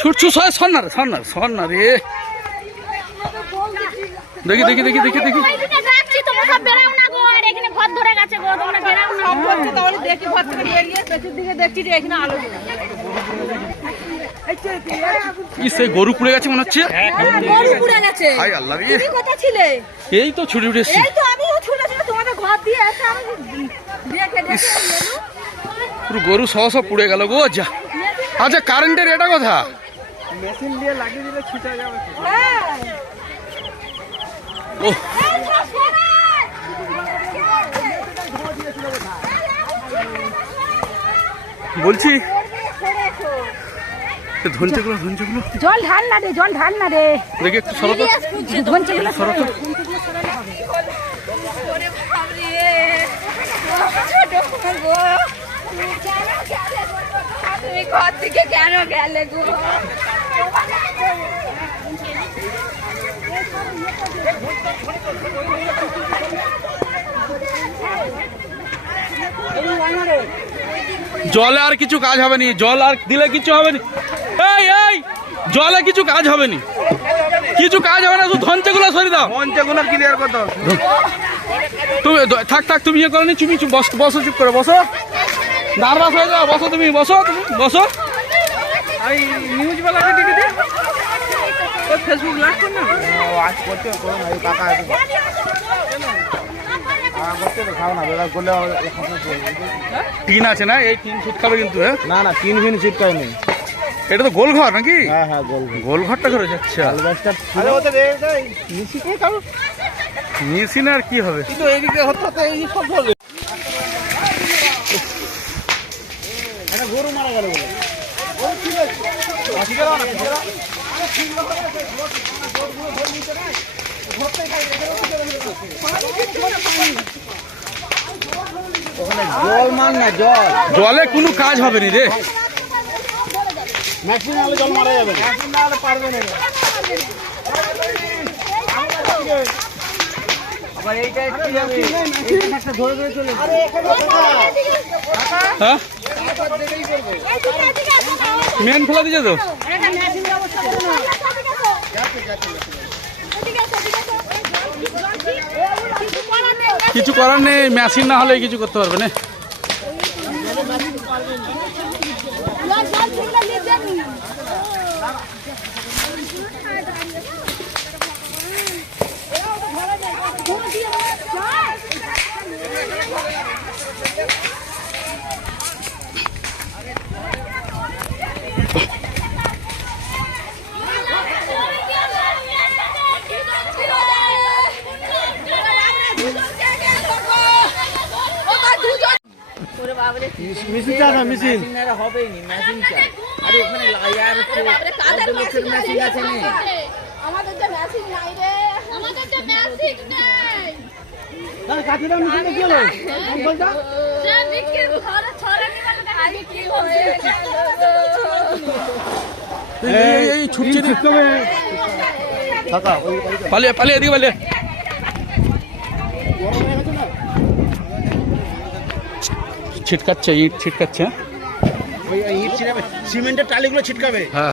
ছুট ছুট সর না রে, সর না রে। দেখি দেখি দেখি দেখি দেখি সেই গরু পুড়ে গেছে মনে হচ্ছে। এই তো ছুটে ছুটে এসছি। পুরো গরু সহ সব পুড়ে গেল গো। যা আচ্ছা, কারেন্টের এটা কথা মেশিন দিয়ে লাগিয়ে দিলে ছুটে যাবে। ও বলছি ধনচেগুলো জল ঢাল না রে দেখি একটু সরো ধনচেগুলো সরো তো। তুমি ঘর থেকে কেন গেলে গো? জলে আর কিছু কাজ হবে নি, জল আর দিলে কিছু হবে নি। এই জলে কিছু কাজ হবে নি, কিছু কাজ হবে না, শুধু ধনচেগুলো সরিয়ে দাও। ধনচেগুলো ক্লিয়ার করে দাও। তুমি থাক তুমি ইয়ে করো নি, তুমি বসো, চুপ করে বসো, নার্ভাস হয়ে যাও, বসো তুমি বসো। নিউজ বেলা ফেসবুক লাইভ কর না, আজ করতে কাকা টিন আছে না, এই টিন ছিট খাবে কিন্তু। না টিন ফিন ছিট খাবে নেই, এটা তো গোল ঘর নাকি? হ্যাঁ গোল ঘরটা করে যাচ্ছে। মেশিন আর কি হবে, গরু মারা গেল। জলে কোনো কাজ হবে নি রে, মেশিন হলে জল মারা যাবে, মেশিন না হলে পারবে না। আবার এইটা কি যাবে, এইটা ধরে ধরে চলে। হ্যাঁ মেন খোলা দিয়েছে তো, কিছু করার নেই, মেশিন না হলে কিছু করতে পারবে না। মেশিন হবেই নি, মেশিন চাই। আরে এখানে লাইয়ার হচ্ছে, লোকের মেশিন আছে নি, আমাদের তো মেশিন নাই রে, আমাদের তো মেশিন নাই। তাহলে কাঠিটা মেশিন কি হলো? বলটা সে মিকে ঘরে ছড়া নিবালে খাই কি হবে? এই ছুটছে কবে কাকা, ওই পালিয়ে এদিকে পালিয়ে। ছিটকাচ্ছে, ইট ছিটকাচ্ছে, সিমেন্টের টালিগুলো ছিটকাবে। হ্যাঁ।